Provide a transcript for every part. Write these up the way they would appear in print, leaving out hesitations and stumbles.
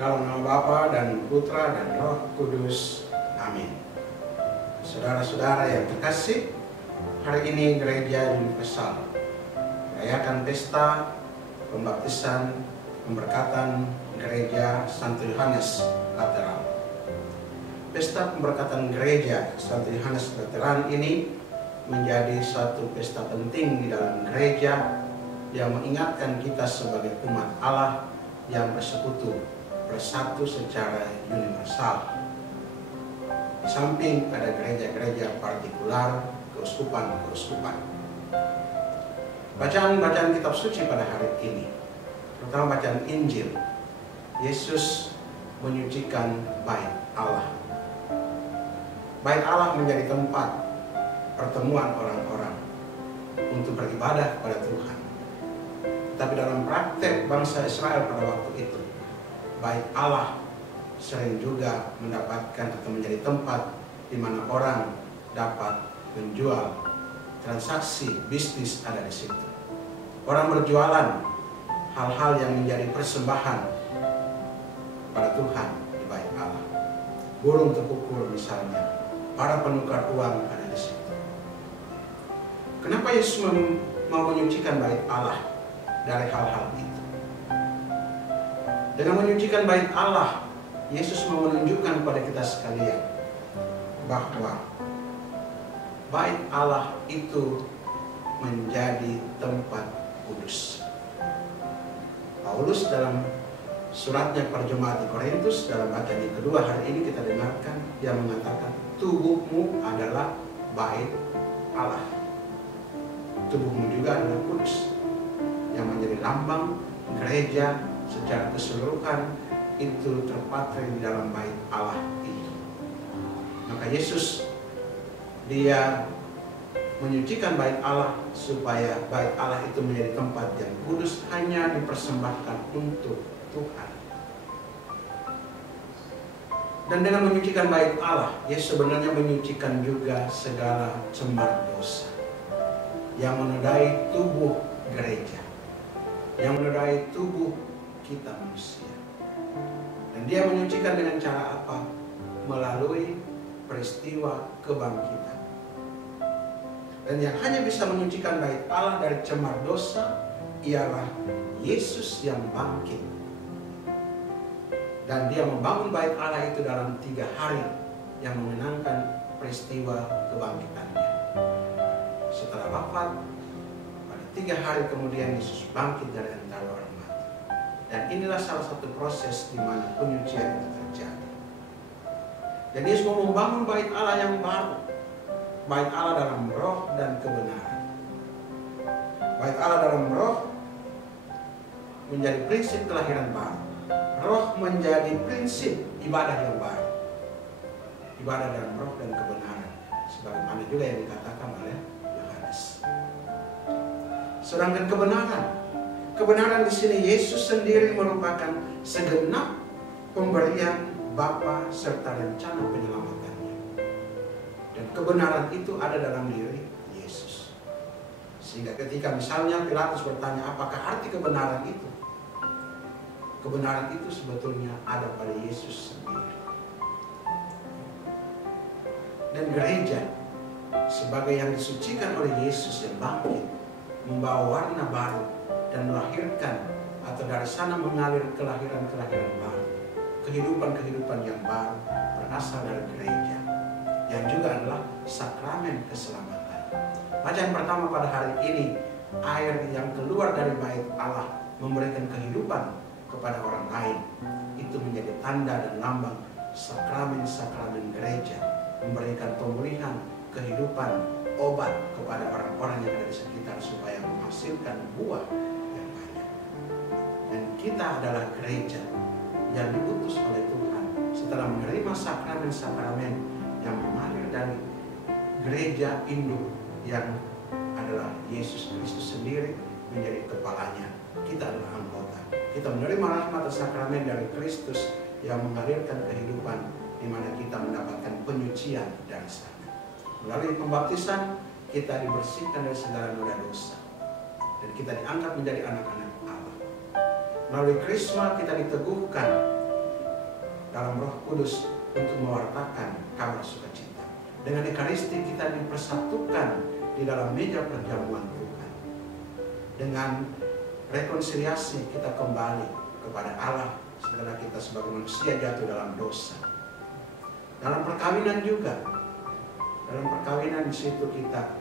Dalam nama Bapa dan Putra dan Roh Kudus. Amin. Saudara-saudara yang terkasih, hari ini Gereja Universal merayakan pesta pembaptisan pemberkatan Gereja Santo Yohanes Lateran. Pesta pemberkatan Gereja Santo Yohanes Lateran ini menjadi satu pesta penting di dalam gereja yang mengingatkan kita sebagai umat Allah yang bersekutu, bersatu secara universal. Di samping ada gereja-gereja partikular, keuskupan-keuskupan. Bacaan-bacaan kitab suci pada hari ini, terutama bacaan Injil, Yesus menyucikan bait Allah. Bait Allah menjadi tempat pertemuan orang-orang untuk beribadah kepada Tuhan. Tapi dalam praktek bangsa Israel pada waktu itu, bait Allah sering juga mendapatkan atau menjadi tempat di mana orang dapat menjual, transaksi bisnis ada di situ. Orang berjualan hal-hal yang menjadi persembahan pada Tuhan di bait Allah. Burung terpukul misalnya, para penukar uang ada di situ. Kenapa Yesus mau menyucikan bait Allah dari hal-hal itu? Dengan menyucikan bait Allah, Yesus mau menunjukkan kepada kita sekalian bahwa bait Allah itu menjadi tempat kudus. Paulus dalam suratnya kepada jemaat di Korintus, dalam bacaan yang kedua hari ini kita dengarkan, yang mengatakan tubuhmu adalah bait Allah. Tubuhmu juga adalah kudus, yang menjadi lambang gereja secara keseluruhan itu terpatri di dalam bait Allah itu. Maka Yesus dia menyucikan bait Allah supaya bait Allah itu menjadi tempat yang kudus, hanya dipersembahkan untuk Tuhan. Dan dengan menyucikan bait Allah, Yesus sebenarnya menyucikan juga segala cemar dosa yang menodai tubuh gereja, yang menodai tubuh kita manusia. Dan dia menyucikan dengan cara apa? Melalui peristiwa kebangkitan. Dan yang hanya bisa menyucikan bait Allah dari cemar dosa ialah Yesus yang bangkit. Dan dia membangun bait Allah itu dalam 3 hari yang mengenangkan peristiwa kebangkitannya. Setelah wafat, pada 3 hari kemudian Yesus bangkit dari antara orang mati. Dan inilah salah satu proses di mana penyucian itu terjadi. Dan Yesus mau membangun bait Allah yang baru, bait Allah dalam roh dan kebenaran. Bait Allah dalam roh menjadi prinsip kelahiran baru. Roh menjadi prinsip ibadah yang baru. Ibadah dalam roh dan kebenaran, sebagaimana juga yang dikatakan oleh Yohanes. Sedangkan kebenaran di sini Yesus sendiri merupakan segenap pemberian Bapa serta rencana penyelamatannya. Dan kebenaran itu ada dalam diri Yesus. Sehingga ketika misalnya Pilatus bertanya, apakah arti kebenaran itu? Kebenaran itu sebetulnya ada pada Yesus sendiri. Dan gereja sebagai yang disucikan oleh Yesus yang bangkit, membawa warna baru dan melahirkan atau dari sana mengalir kelahiran-kelahiran baru, kehidupan-kehidupan yang baru berasal dari gereja, yang juga adalah sakramen keselamatan. Bacaan pertama pada hari ini, air yang keluar dari bait Allah memberikan kehidupan kepada orang lain, itu menjadi tanda dan lambang sakramen-sakramen gereja, memberikan pemulihan, kehidupan, obat kepada orang-orang yang ada di sekitar supaya menghasilkan buah yang banyak. Dan kita adalah gereja yang diutus oleh Tuhan setelah menerima sakramen-sakramen yang mengalir dari gereja induk yang adalah Yesus Kristus sendiri menjadi kepalanya. Kita adalah anggota. Kita menerima rahmat sakramen dari Kristus yang mengalirkan kehidupan, di mana kita mendapatkan penyucian dari sana. Melalui pembaptisan kita dibersihkan dari segala noda dosa dan kita diangkat menjadi anak-anak Allah. Melalui krisma kita diteguhkan dalam Roh Kudus untuk mewartakan kabar sukacita. Dengan Ekaristi kita dipersatukan di dalam meja perjamuan Tuhan. Dengan rekonsiliasi kita kembali kepada Allah setelah kita sebagai manusia jatuh dalam dosa. Dalam perkawinan juga, dalam perkawinan di situ kita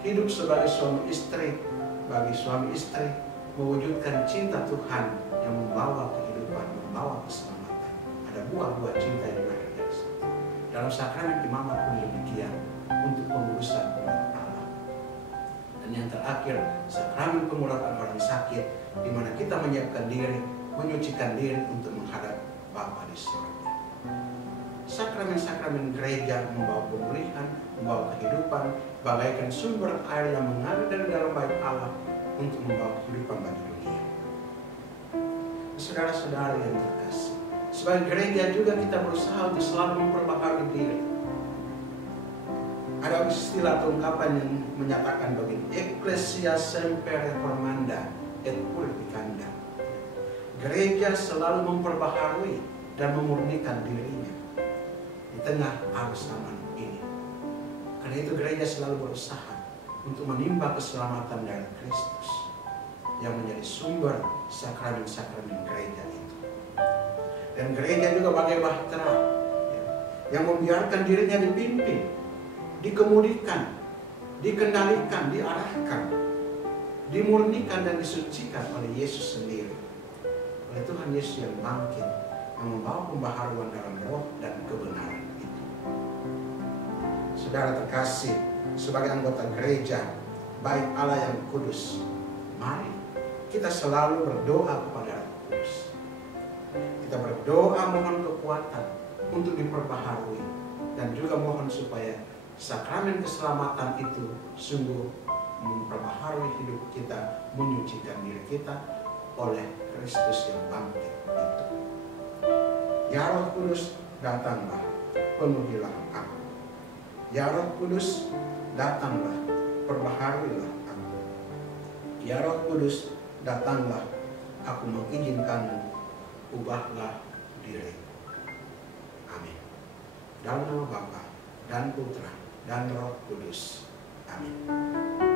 hidup sebagai suami istri, bagi suami istri mewujudkan cinta Tuhan yang membawa kehidupan, membawa keselamatan. Ada buah-buah cinta yang luar biasa. Dalam sakramen imamat pun demikian, untuk pengurusan umat Allah. Dan yang terakhir, sakramen pengurapan orang sakit, di mana kita menyiapkan diri, menyucikan diri untuk menghadap Bapa di surga. Sakramen-sakramen gereja membawa pemulihan, membawa kehidupan, bagaikan sumber air yang mengalir dari dalam bait Allah untuk membawa kehidupan bagi dunia. Saudara-saudara yang terkasih, sebagai gereja juga kita berusaha untuk selalu memperbaharui diri. Ada istilah atau ungkapan yang menyatakan begini, Ecclesia semper reformanda et purificanda. Gereja selalu memperbaharui dan memurnikan dirinya di tengah arus zaman ini. Karena itu gereja selalu berusaha untuk menimba keselamatan dari Kristus yang menjadi sumber sakramen-sakramen gereja itu. Dan gereja juga bagai bahtera yang membiarkan dirinya dipimpin, dikemudikan, dikendalikan, diarahkan, dimurnikan dan disucikan oleh Yesus sendiri. Oleh Tuhan Yesus yang bangkit, yang membawa pembaharuan dalam roh dan kebenaran itu. Saudara terkasih, sebagai anggota gereja, bait Allah yang kudus, mari kita selalu berdoa kepada Roh Kudus. Kita berdoa mohon kekuatan untuk diperbaharui dan juga mohon supaya sakramen keselamatan itu sungguh memperbaharui hidup kita, menyucikan diri kita oleh Kristus yang bangkit itu. Ya Roh Kudus, datanglah, penuhilah aku. Ya Roh Kudus, datanglah, perbaharuilah aku. Ya Roh Kudus, datanglah, aku mengizinkanmu, ubahlah diri. Amin. Dalam nama Bapa dan Putra dan Roh Kudus. Amin.